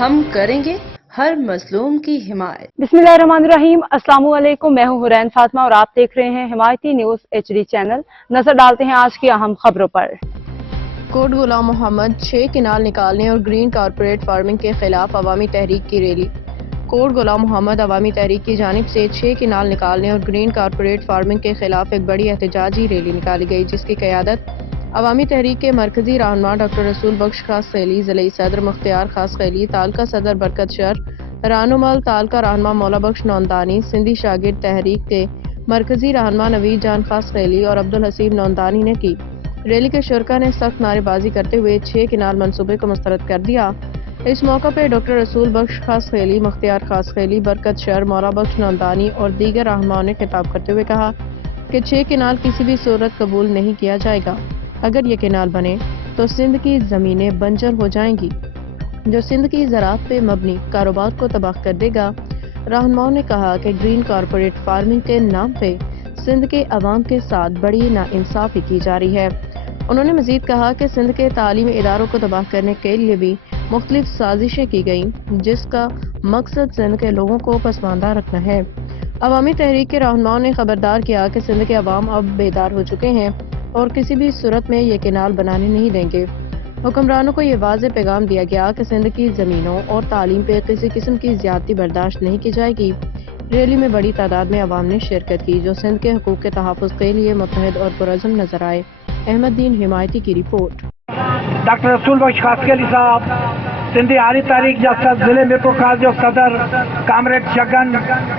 हम करेंगे हर मजलूम की हिमायत। बिस्मिल्लाहिर्रहमानिर्रहीम। अस्सलाम वालेकुम। मैं हूं हुरैन फातिमा और आप देख रहे हैं हिमायती न्यूज HD चैनल। नजर डालते हैं आज की अहम खबरों पर। कोट गुलाम मोहम्मद 6 किनाल निकालने और ग्रीन कारपोरेट फार्मिंग के खिलाफ अवामी तहरीक की रैली। कोट गुलाम मोहम्मद अवामी तहरीक की जानिब से 6 किनाल निकालने और ग्रीन कारपोरेट फार्मिंग के खिलाफ एक बड़ी एहतजाजी रैली निकाली गई, जिसकी क़यादत अवामी तहरीक के मरकजी रहनुमा डॉक्टर रसूल बख्श खास खैली, ज़िले सदर मुख्तियार खास खैली, तालका सदर बरकत शर, रानुमल तालका रहनुमा मौला बख्श नौंदानी, सिंधी शागिर्द तहरीक के मरकजी रहनुमा नवीद जान खास खैली और अब्दुल हसीब नौंदानी ने की। रैली के शुरका ने सख्त नारेबाजी करते हुए 6 किनाल मंसूबे को मुस्तरद कर दिया। इस मौका पर डॉक्टर रसूल बख्श खास खैली, मुख्तियार खास खैली, बरकत शर, मौला बख्श नौंदानी और दीगर रहनुमाओं ने खिताब करते हुए कहा कि 6 किनाल किसी भी सूरत कबूल नहीं किया जाएगा। अगर ये किनाल बने तो सिंध की ज़मीनें बंजर हो जाएंगी, जो सिंध की ज़राअत पे मबनी कारोबार को तबाह कर देगा। रहनुमाओं ने कहा कि ग्रीन कारपोरेट फार्मिंग के नाम पे सिंध के अवाम के साथ बड़ी नाइंसाफ़ी की जा रही है। उन्होंने मजीद कहा कि सिंध के तालीमी इदारों को तबाह करने के लिए भी मुख्तलिफ साजिशें की गई, जिसका मकसद सिंध के लोगों को पसमानदा रखना है। अवामी तहरीक के रहनुमाओं ने खबरदार किया कि सिंध के अवाम अब बेदार हो चुके हैं और किसी भी सूरत में ये किनाल बनाने नहीं देंगे। हुक्मरानों को ये वाज़ेह पैगाम दिया गया कि सिंध की ज़मीनों और तालीम पे किसी किस्म की ज़्यादती बर्दाश्त नहीं की जाएगी। रैली में बड़ी तादाद में अवाम ने शिरकत की, जो सिंध के हकूक़ के तहफ़्फ़ुज़ के लिए मुत्तहिद और पुरअज़्म नजर आए। अहमद दीन हिमायती की रिपोर्ट। डॉक्टर रसूल बख्श खास खैली साहब, सिंधी आरी तारीख जा ज़िले मीरपुर खास जो सदर कामरेड शगन,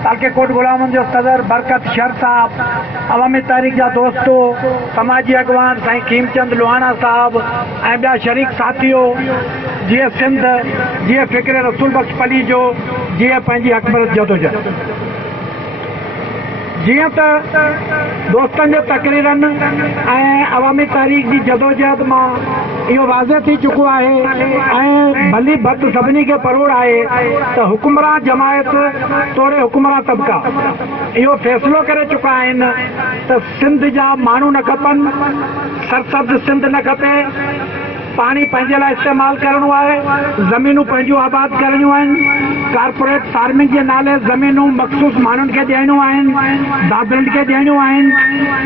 तालके कोट गुलाम जो सदर बरकत शर साहब, अवामी तारीख जा दोस्तों, समाजी अगवान साईं खीमचंद लोहाना साहब ऐं ॿिया शरीक साथियों, जीअं सिंध, जीअं फ़िक्र रसूल बख्श पली जो, जीअं पंहिंजी अकबर जदोजहद, जीअं त दोस्तनि जे तकरीरनि ऐं अवामी तारीख़ जी जदोजहद मां इहो वाज़े थी चुको आहे ऐं भली भत सभिनी खे परोड़ आहे त हुकुमरान जमायत तोड़े हुकुमरान तबिका इहो फ़ैसिलो करे चुका आहिनि त सिंध जा माण्हू न खपनि, सरसब्ज़ सिंध न खपे, पानी पंहिंजे लाइ इस्तेमालु करणो आहे, ज़मीनूं पंहिंजूं आबाद करणियूं आहिनि, कारपोरेट फार्मिंग जे नाले ज़मीनूं मख़सूस माण्हुनि खे ॾियणियूं आहिनि, दादरनि खे ॾियणियूं आहिनि।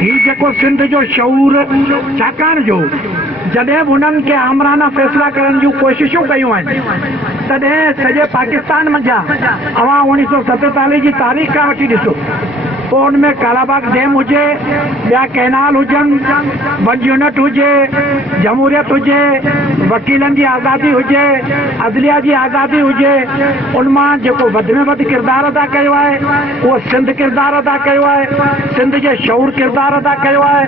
हीउ जेको सिंध जो शऊर छाकाणि जो जॾहिं बि उन्हनि खे आमराना फ़ैसिला करण जूं कोशिशूं कयूं आहिनि, तॾहिं सॼे पाकिस्तान मंझां अवां 1947 जी तारीख़ खां वठी ॾिसो, पोइ उनमें कालाबाग डैम हुजे, ॿिया कैनाल हुजनि, वन यूनिट हुजे, जमहूरियत हुजे, वकीलनि जी आज़ादी हुजे, अदलिया जी आज़ादी हुजे, उनमां जेको वधि में वधि किरदारु अदा कयो आहे उहो सिंध किरदारु अदा कयो आहे, सिंध जे शऊर किरदारु अदा कयो आहे,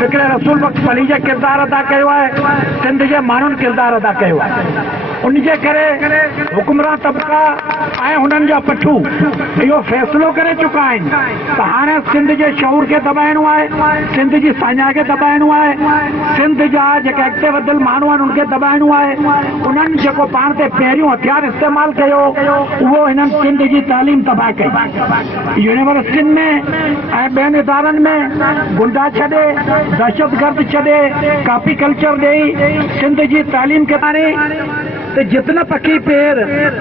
फ़िक्र रसूल बख्श पली जे किरदारु अदा कयो आहे, सिंध जे माण्हुनि किरदारु अदा कयो आहे। उनजे करे हुकुमरान तबिका ऐं हुननि जा पठू इहो फ़ैसिलो करे चुका आहिनि त हाणे सिंध जे शऊर खे दॿाइणो आहे, सिंध जी साञा खे दॿाइणो आहे, सिंध जा जेके अॻिते वधियल माण्हू आहिनि उनखे दॿाइणो आहे। उन्हनि जेको पाण ते पहिरियों हथियार इस्तेमालु कयो उहो हिननि सिंध जी तालीम तबाह कई। यूनिवर्सिटियुनि में ऐं ॿियनि इदारनि में गुंडा छॾे, दहशतगर्द छॾे, कापी कल्चर ॾेई सिंध जी तालीम खे हाणे त जितन पखी पेर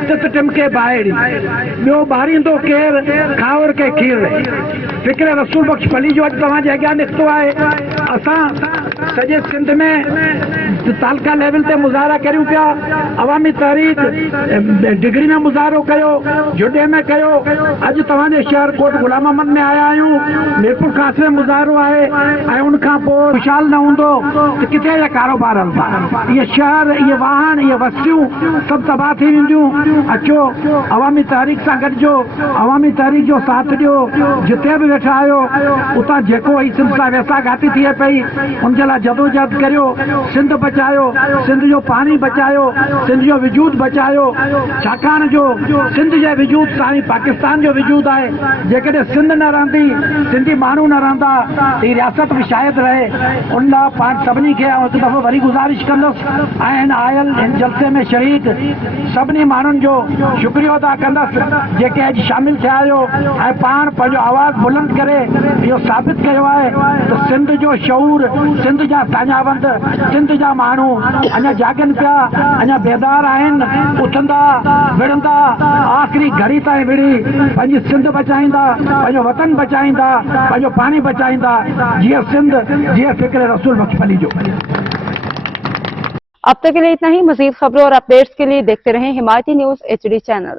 तित टिमके ॿाहिरि, ॿियो ॿारींदो केरु खावर के खीर। फ़िक्र रसूल बख्श पली जो अॼु तव्हांजे अॻियां निकितो आहे। असां सॼे सिंध में तालका लेवल ते मुज़ाहिरा करियूं पिया, अवामी तहरीक डिग्री में मुज़ाहिरो कयो, जुडे में कयो, अॼु तव्हांजे शहर कोट गुलाम मोहम्मद में आया आहियूं, मीरपुर खास में मुज़ाहिरो आहे ऐं उनखां पोइ ख़ुशहाल न हूंदो त किथे जा कारोबार हलंदा, इहे शहर, इहे वाहन, इहे वस्तियूं सभु तबाह थी वेंदियूं। अचो अवामी तहरीक सां गॾिजो, अवामी तहरीक जो साथ ॾियो, जिते बि वेठा आहियो उतां जेको ही सिलसिला वैसा घाटी थिए पई उनजे लाइ जदोजहद करियो, सिंध बचायो, सिंध जो पानी बचायो, सिंध जो वजूद बचायो, छाकाणि जो सिंध जे वजूद सां पाकिस्तान जो वजूद आहे। जेकॾहिं सिंध न रहंदी, सिंधी माण्हू न रहंदा, हीअ रियासत बि शायदि रहे। उन लाइ पाण सभिनी खे हिकु दफ़ो वरी गुज़ारिश कंदुसि ऐं हिन आयल हिन जलसे में शहीद सभिनी माण्हुनि जो शुक्रियो अदा कंदुसि जेके अॼु शामिल थिया आहियो ऐं पाण पंहिंजो आवाज़ बुलंद करे इहो साबित कयो आहे त सिंध जो शऊर सिंध जा ताजाबंद सिंध जा माण्हू अञा जागनि पिया, अञा बेदार आहिनि, उथंदा विढ़ंदा आख़िरी घड़ी ताईं विढ़ी पंहिंजी सिंध बचाईंदा, पंहिंजो वतन बचाईंदा, पंहिंजो पाणी बचाईंदा, जीअं सिंध जीअं फिक्र रसूल बख्शफली जो। अब तक के लिए इतना ही। मजीद खबरों और अपडेट्स के लिए देखते रहें हिमायती न्यूज HD चैनल।